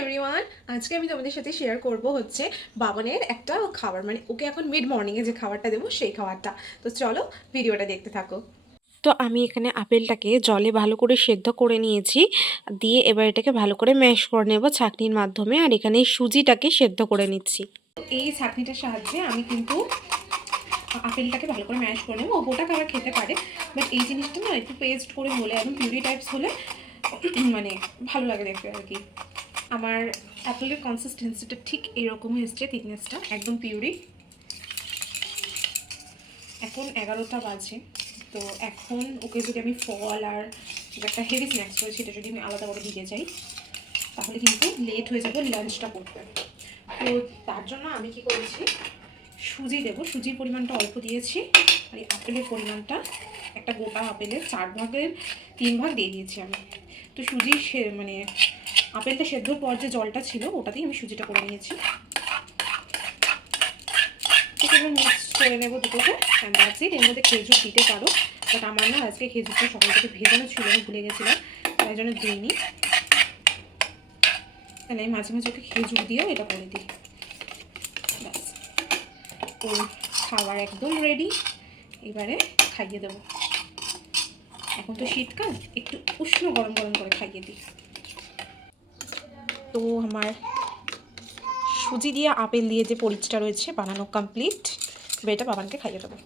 Everyone, আজকে আমি তোমাদের সাথে শেয়ার করব হচ্ছে বাবানের একটা খাবার, মানে ওকে এখন মিড মর্নিংয়ে যে খাবারটা দেবো সেই খাবারটা। তো চলো ভিডিওটা দেখতে থাকো। তো আমি এখানে আপেলটাকে জলে ভালো করে সেদ্ধ করে নিয়েছি, দিয়ে এবার এটাকে ভালো করে ম্যাশ করে নেব ছাঁকনির মাধ্যমে। আর এখানে সুজিটাকে সেদ্ধ করে নিচ্ছি। এই ছাঁকনিটার সাহায্যে আমি কিন্তু আপেলটাকে ভালো করে ম্যাশ করে নেবো। ও গোটা খাবার খেতে পারে, বাট এই জিনিসটা না একটু পেস্ট করে হলে, একদম পিউরি টাইপস হলে মানে ভালো লাগে দেখতে আর কি। আমার অ্যাপেলের কনসিস্টেন্সিটা ঠিক এরকমই এসছে, থিকনেসটা একদম পিউরি। এখন 11টা বাজে, তো এখন ওকে যদি আমি ফল আর একটা হেভি স্ন্যাক্স করে সেটা যদি আমি আলাদা করে দিতে চাই তাহলে কিন্তু লেট হয়ে যাবে লাঞ্চটা করতে। তো তার জন্য আমি কি করেছি, সুজি দেবো। সুজির পরিমাণটা অল্প দিয়েছি, আর এই আপেলের পরিমাণটা একটা গোটা আপেলের 4 ভাগের 3 ভাগ দিয়ে দিয়েছি আমি। তো সুজি মানে আপেলটা সেদ্ধর পর যে জলটা ছিল ওটাতেই আমি সুজিটা করে নিয়েছি। এবার মিক্স করে নেবো দুটোকে। এর মধ্যে খেজুর দিতে পারো, বাট আমার না আজকে খেজুরটা সকাল থেকে ভেজানো ছিল, আমি ভুলে গেছিলাম, তাই জন্য দিইনি। তাহলে আমি মাঝে মাঝে ওকে খেজুর দিয়েও এটা করে দিই। ব্যাস, ওর খাবার একদম রেডি। এবারে খাইয়ে দেবো। এখন তো শীতকাল, একটু উষ্ণ গরম গরম করে খাইয়ে দিই। তো আমার সুজি দিয়ে আপেল দিয়ে যে পরিচটা রয়েছে বানানো কমপ্লিট। এবার এটা বাবানকে খাইয়ে দেবো।